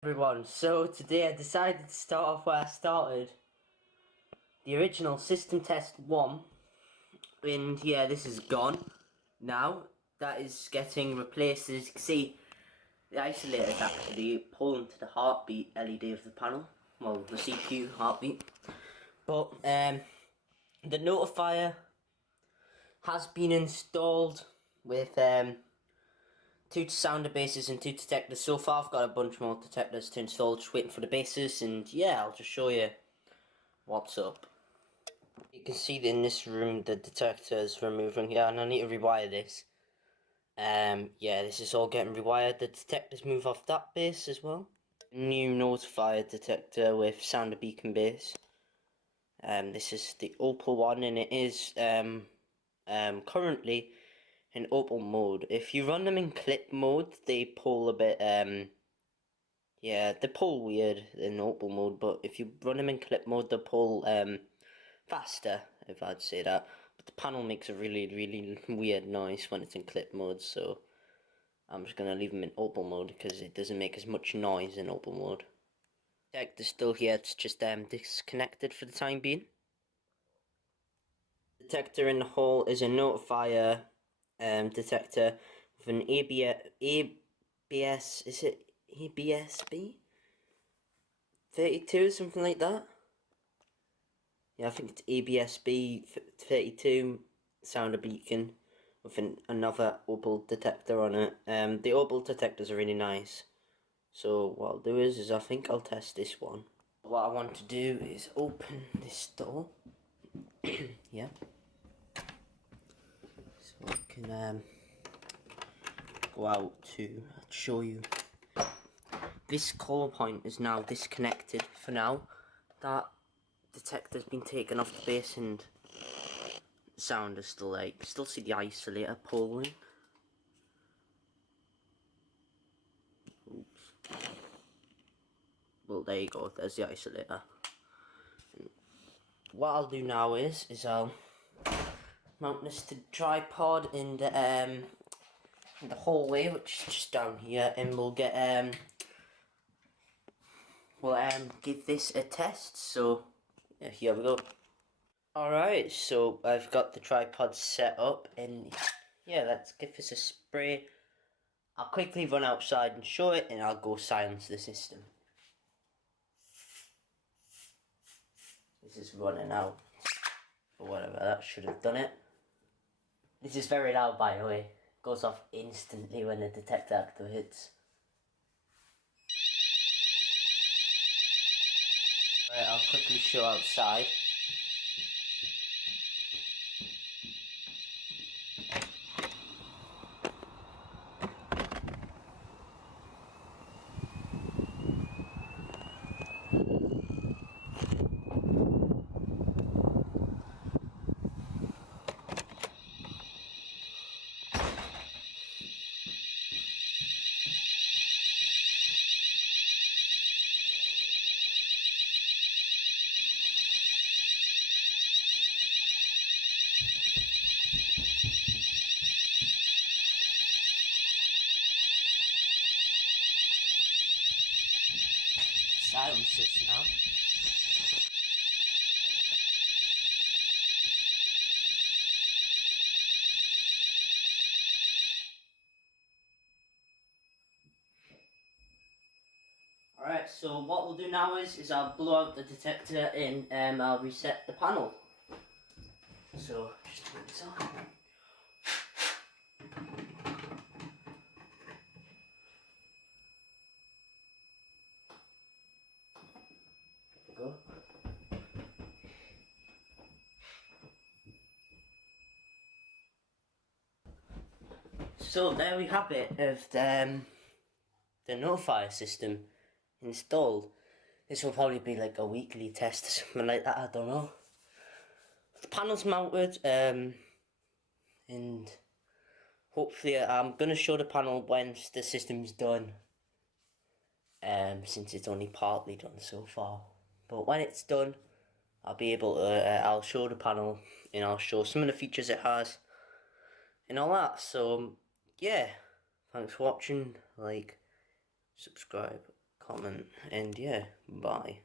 Everyone, so today I decided to start off where I started. The original system test 1, and yeah, this is gone. Now, that is getting replaced. As you can see, the isolator is actually pulling to the heartbeat LED of the panel. Well, the CPU heartbeat. But, the notifier has been installed with, 2 sounder bases and 2 detectors. So far I've got a bunch more detectors to install, just waiting for the bases, and yeah, I'll just show you what's up. You can see in this room the detector is removing here, and I need to rewire this. Yeah, this is all getting rewired. The detectors move off that base as well. New notifier detector with sounder beacon base. This is the Opal one, and it is currently in Opal mode. If you run them in clip mode, they pull a bit, yeah, they pull weird in Opal mode, but if you run them in clip mode, they pull, faster, if I'd say that. But the panel makes a really weird noise when it's in clip mode, so I'm just going to leave them in Opal mode, because it doesn't make as much noise in Opal mode. Detector's still here, it's just disconnected for the time being. Detector in the hole is a notifier detector with an ABS, is it ABSB? 32 or something like that? Yeah, I think it's ABSB 32 sounder beacon with another Opal detector on it. The Opal detectors are really nice. So what I'll do is I think I'll test this one. What I want to do is open this door. Yeah. So I can go out to show you. This call point is now disconnected for now. That detector's been taken off the base, and the sound is still still see the isolator pulling. Oops. Well, there you go, there's the isolator. What I'll do now is I'll mount this to the tripod in the hallway, which is just down here, and we'll give this a test. So yeah, here we go. Alright, so I've got the tripod set up, and yeah, let's give this a spray. I'll quickly run outside and show it, and I'll go silence the system. This is running out, or whatever, that should have done it. This is very loud, by the way. It goes off instantly when the detector activates. Right, I'll quickly show outside. Silence it now. Alright, so what we'll do now is I'll blow out the detector, and I'll reset the panel. So, just turn this on. Go. So there we have it, of the notifier system installed. This will probably be like a weekly test or something like that, I don't know. The panel's mounted, and hopefully I'm going to show the panel once the system's done, since it's only partly done so far. But when it's done, I'll be able to, I'll show the panel, and I'll show some of the features it has, and all that. So, yeah, thanks for watching, like, subscribe, comment. comment, and yeah, bye.